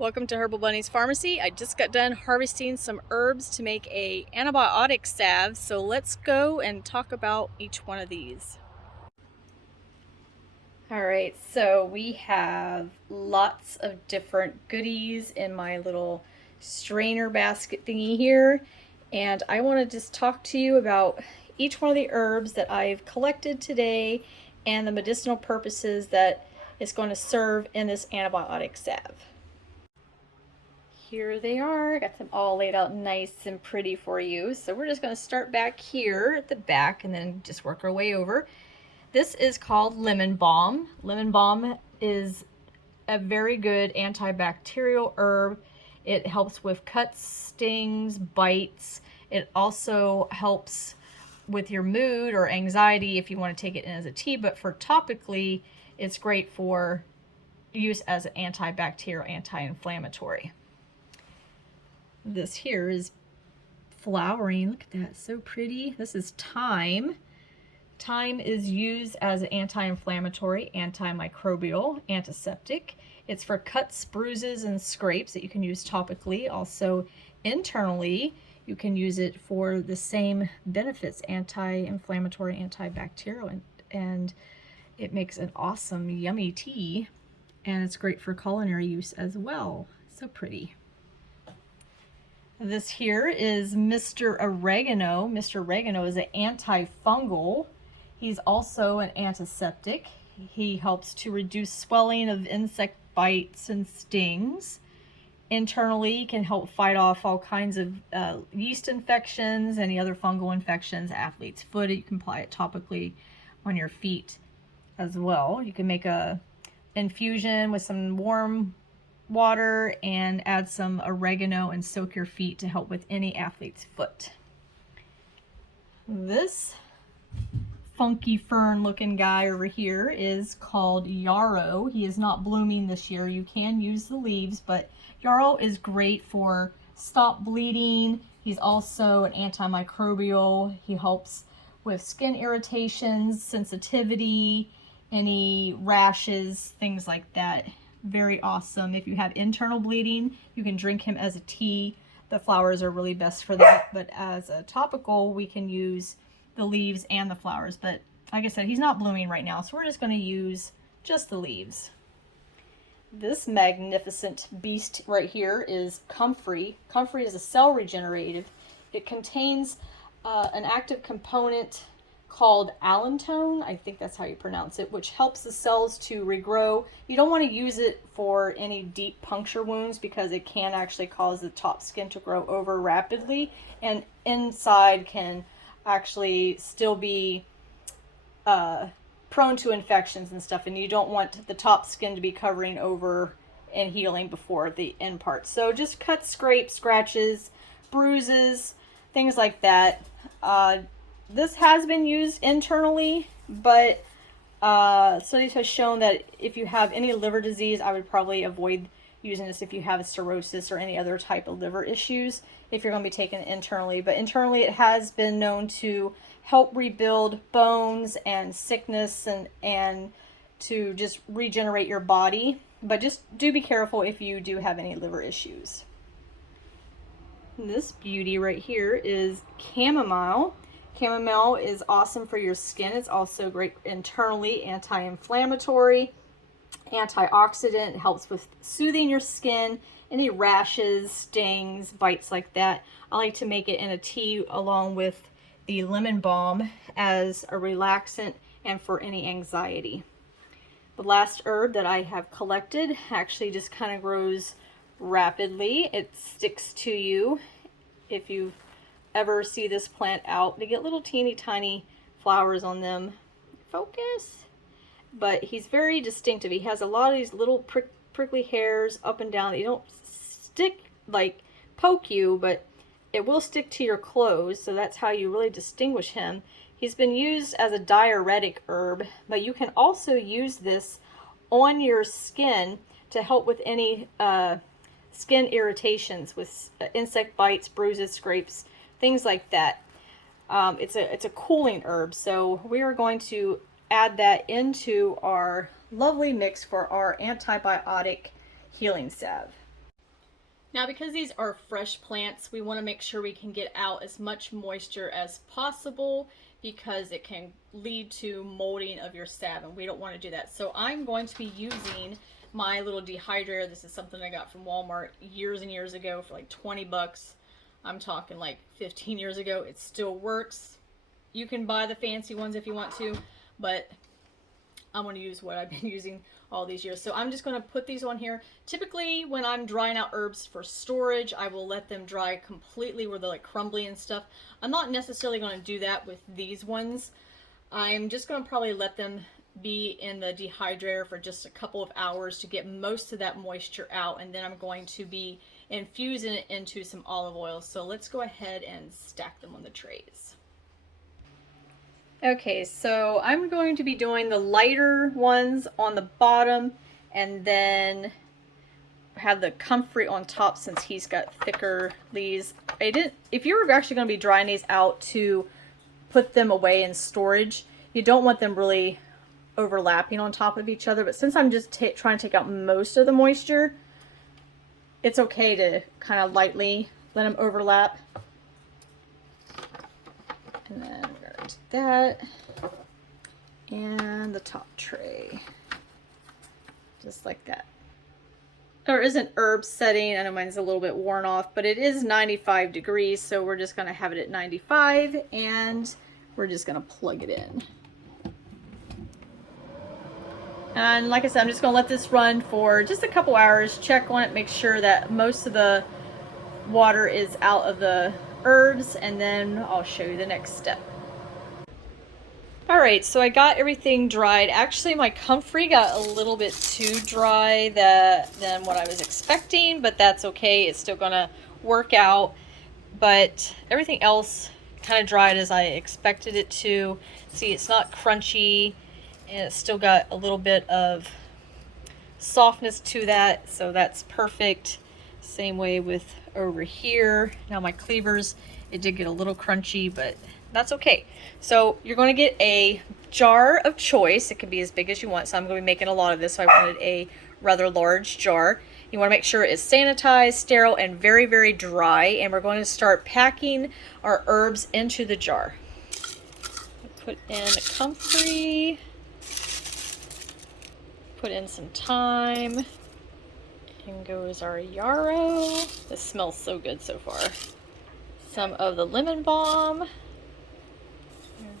Welcome to Herbal Bunny's Pharmacy. I just got done harvesting some herbs to make a antibiotic salve, so let's go and talk about each one of these. Alright, so we have lots of different goodies in my little strainer basket thingy here, and I want to just talk to you about each one of the herbs that I've collected today and the medicinal purposes that it's going to serve in this antibiotic salve. Here they are. Got them all laid out nice and pretty for you. So we're just going to start back here at the back and then just work our way over. This is called lemon balm. Lemon balm is a very good antibacterial herb. It helps with cuts, stings, bites. It also helps with your mood or anxiety if you want to take it in as a tea, but for topically, it's great for use as an antibacterial, anti-inflammatory. This here is flowering. Look at that, so pretty. This is thyme. Thyme is used as an anti-inflammatory, antimicrobial, antiseptic. It's for cuts, bruises, and scrapes that you can use topically. Also internally, you can use it for the same benefits, anti-inflammatory, antibacterial, and it makes an awesome, yummy tea. And it's great for culinary use as well. So pretty. This here is Mr. Oregano. Mr. Oregano is an antifungal. He's also an antiseptic. He helps to reduce swelling of insect bites and stings. Internally, he can help fight off all kinds of yeast infections, any other fungal infections, athlete's foot. You can apply it topically on your feet as well. You can make a infusion with some warm water and add some oregano and soak your feet to help with any athlete's foot. This funky fern looking guy over here is called yarrow. He is not blooming this year. You can use the leaves, but yarrow is great for stop bleeding. He's also an antimicrobial. He helps with skin irritations, sensitivity, any rashes, things like that. Very awesome. If you have internal bleeding, you can drink him as a tea. The flowers are really best for that, but as a topical, we can use the leaves and the flowers. But like I said, he's not blooming right now, so we're just going to use just the leaves. This magnificent beast right here is comfrey. Comfrey is a cell regenerative. It contains an active component called allantone, I think that's how you pronounce it, which helps the cells to regrow. You don't want to use it for any deep puncture wounds because it can actually cause the top skin to grow over rapidly, and inside can actually still be prone to infections and stuff, and you don't want the top skin to be covering over and healing before the end part. So just cuts, scrapes, scratches, bruises, things like that. This has been used internally, but studies have shown that if you have any liver disease, I would probably avoid using this if you have a cirrhosis or any other type of liver issues if you're going to be taking it internally. But internally, it has been known to help rebuild bones and sickness and to just regenerate your body. But just do be careful if you do have any liver issues. This beauty right here is chamomile. Chamomile is awesome for your skin. It's also great internally, anti-inflammatory, antioxidant. It helps with soothing your skin, any rashes, stings, bites like that. I like to make it in a tea along with the lemon balm as a relaxant and for any anxiety. The last herb that I have collected actually just kind of grows rapidly. It sticks to you if you ever see this plant out. They get little teeny tiny flowers on them. Focus. But he's very distinctive. He has a lot of these little prickly hairs up and down. They don't stick, like poke you, but it will stick to your clothes, so that's how you really distinguish him. He's been used as a diuretic herb, but you can also use this on your skin to help with any skin irritations, with insect bites, bruises, scrapes, things like that. It's a cooling herb, so we are going to add that into our lovely mix for our antibiotic healing salve. Now, because these are fresh plants, we want to make sure we can get out as much moisture as possible because it can lead to molding of your salve, and we don't want to do that. So I'm going to be using my little dehydrator. This is something I got from Walmart years and years ago for like 20 bucks. I'm talking like 15 years ago. It still works. You can buy the fancy ones if you want to, but I'm going to use what I've been using all these years. So I'm just going to put these on here. Typically, when I'm drying out herbs for storage, I will let them dry completely where they're like crumbly and stuff. I'm not necessarily going to do that with these ones. I'm just going to probably let them be in the dehydrator for just a couple of hours to get most of that moisture out, and then I'm going to be infusing it into some olive oil. So let's go ahead and stack them on the trays. Okay, so I'm going to be doing the lighter ones on the bottom and then have the comfrey on top since he's got thicker leaves. If you're actually going to be drying these out to put them away in storage, you don't want them really overlapping on top of each other, but since I'm just trying to take out most of the moisture, it's okay to kind of lightly let them overlap. And then we're going to do that. And the top tray. Just like that. There is an herb setting. I know mine's a little bit worn off, but it is 95 degrees, so we're just going to have it at 95, and we're just going to plug it in. And like I said, I'm just going to let this run for just a couple hours, check on it, make sure that most of the water is out of the herbs, and then I'll show you the next step. Alright, so I got everything dried. Actually, my comfrey got a little bit too dry than what I was expecting, but that's okay. It's still going to work out. But everything else kind of dried as I expected it to. See, it's not crunchy, and it's still got a little bit of softness to that, so that's perfect. Same way with over here. Now my cleavers, it did get a little crunchy, but that's okay. So you're going to get a jar of choice. It can be as big as you want, so I'm going to be making a lot of this, so I wanted a rather large jar. You want to make sure it's sanitized, sterile, and very, very dry, and we're going to start packing our herbs into the jar. Put in a comfrey, put in some thyme, in goes our yarrow. This smells so good so far. Some of the lemon balm.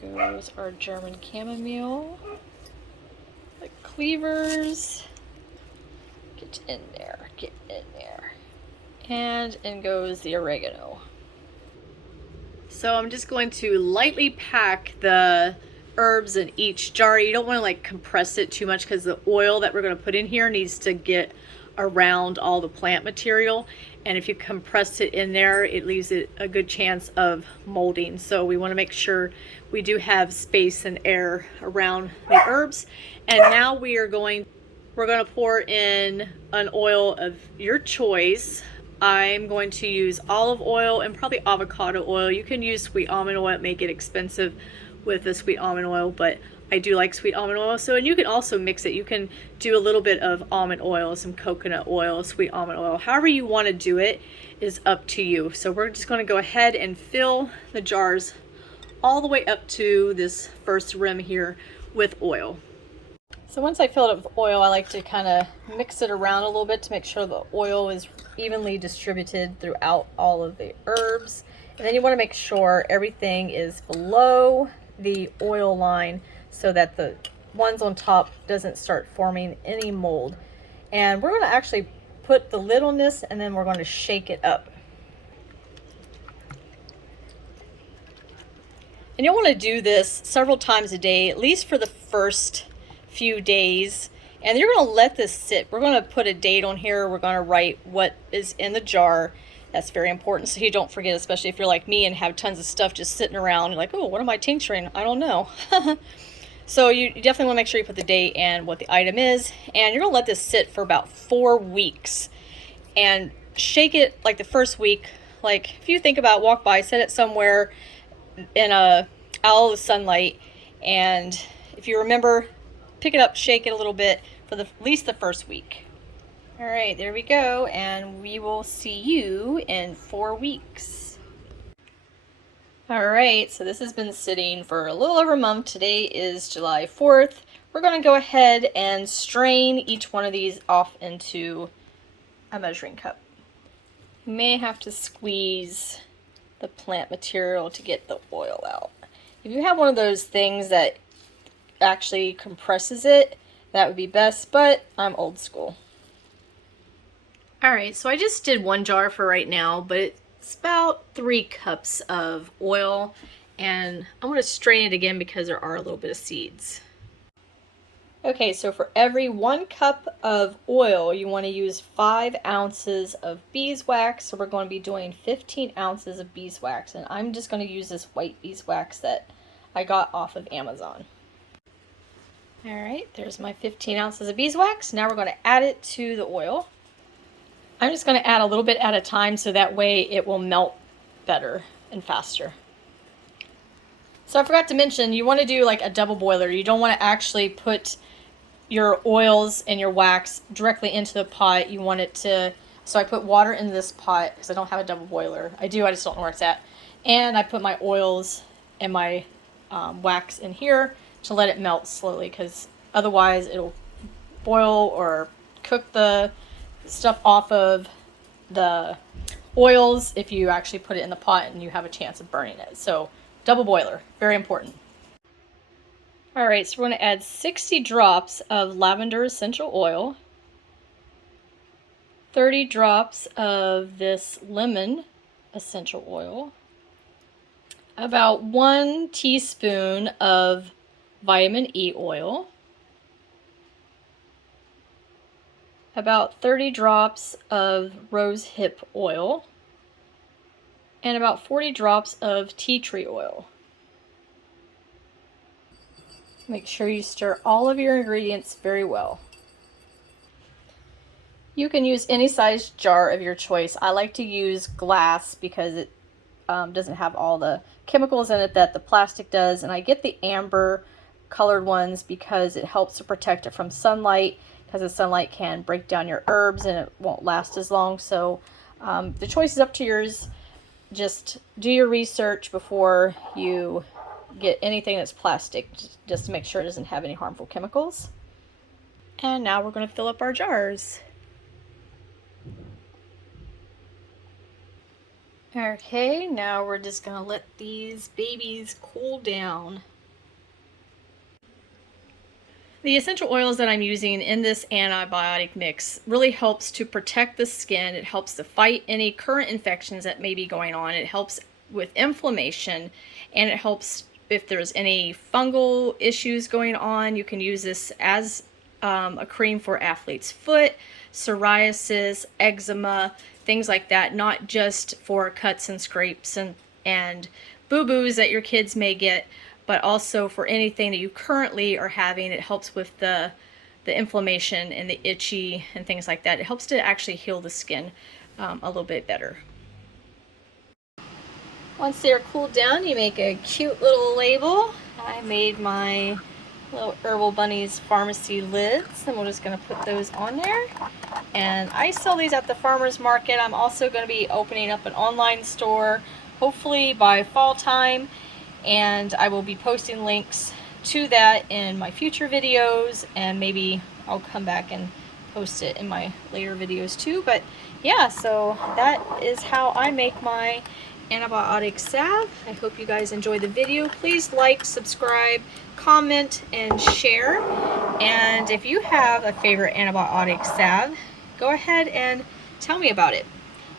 There goes our German chamomile. The cleavers. Get in there, get in there. And in goes the oregano. So I'm just going to lightly pack the herbs in each jar. You don't want to like compress it too much because the oil that we're going to put in here needs to get around all the plant material, and if you compress it in there, it leaves it a good chance of molding. So we want to make sure we do have space and air around the herbs. And now we're going to pour in an oil of your choice. I'm going to use olive oil and probably avocado oil. You can use sweet almond oil. It may get expensive with the sweet almond oil, but I do like sweet almond oil. So, and you can also mix it. You can do a little bit of almond oil, some coconut oil, sweet almond oil. However you want to do it is up to you. So we're just going to go ahead and fill the jars all the way up to this first rim here with oil. So once I fill it up with oil, I like to kind of mix it around a little bit to make sure the oil is evenly distributed throughout all of the herbs. And then you want to make sure everything is below the oil line so that the ones on top doesn't start forming any mold. And we're going to actually put the lid on this, and then we're going to shake it up. And you'll want to do this several times a day, at least for the first few days. And you're going to let this sit. We're going to put a date on here. We're going to write what is in the jar. That's very important, so you don't forget, especially if you're like me and have tons of stuff just sitting around. You're like, oh, what am I tincturing? I don't know. So you definitely want to make sure you put the date and what the item is. And you're going to let this sit for about 4 weeks. And shake it like the first week. Like if you think about walk by, set it somewhere in out of the sunlight. And if you remember, pick it up, shake it a little bit for at least the first week. All right, there we go, and we will see you in 4 weeks. All right, so this has been sitting for a little over a month. Today is July 4th. We're going to go ahead and strain each one of these off into a measuring cup. You may have to squeeze the plant material to get the oil out. If you have one of those things that actually compresses it, that would be best, but I'm old school. All right, so I just did 1 jar for right now, but it's about 3 cups of oil, and I'm going to strain it again because there are a little bit of seeds. Okay, so for every 1 cup of oil, you want to use 5 ounces of beeswax. So we're going to be doing 15 ounces of beeswax, and I'm just going to use this white beeswax that I got off of Amazon. All right, there's my 15 ounces of beeswax. Now we're going to add it to the oil. I'm just going to add a little bit at a time so that way it will melt better and faster. So I forgot to mention, you want to do like a double boiler. You don't want to actually put your oils and your wax directly into the pot. You want it to, so I put water in this pot because I don't have a double boiler. I do, I just don't know where it's at. And I put my oils and my wax in here to let it melt slowly, because otherwise it'll boil or cook the stuff off of the oils if you actually put it in the pot, and you have a chance of burning it. So double boiler, very important. All right, so we're going to add 60 drops of lavender essential oil, 30 drops of this lemon essential oil, about 1 teaspoon of vitamin E oil, about 30 drops of rose hip oil, and about 40 drops of tea tree oil. Make sure you stir all of your ingredients very well. You can use any size jar of your choice. I like to use glass because it doesn't have all the chemicals in it that the plastic does, and I get the amber colored ones because it helps to protect it from sunlight, because the sunlight can break down your herbs and it won't last as long. So the choice is up to yours. Just do your research before you get anything that's plastic, just to make sure it doesn't have any harmful chemicals. And now we're going to fill up our jars. Okay, now we're just going to let these babies cool down. The essential oils that I'm using in this antibiotic mix really helps to protect the skin. It helps to fight any current infections that may be going on. It helps with inflammation, and it helps if there's any fungal issues going on. You can use this as a cream for athlete's foot, psoriasis, eczema, things like that, not just for cuts and scrapes and boo-boos that your kids may get, but also for anything that you currently are having. It helps with the inflammation and the itchy and things like that. It helps to actually heal the skin a little bit better. Once they're cooled down, you make a cute little label. I made my little Herbal Bunnies pharmacy lids, and we're just going to put those on there. And I sell these at the farmer's market. I'm also going to be opening up an online store, hopefully by fall time, and I will be posting links to that in my future videos, and maybe I'll come back and post it in my later videos too. But yeah, so that is how I make my antibiotic salve. I hope you guys enjoy the video. Please like, subscribe, comment, and share. And if you have a favorite antibiotic salve, go ahead and tell me about it.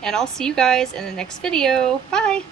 And I'll see you guys in the next video. Bye!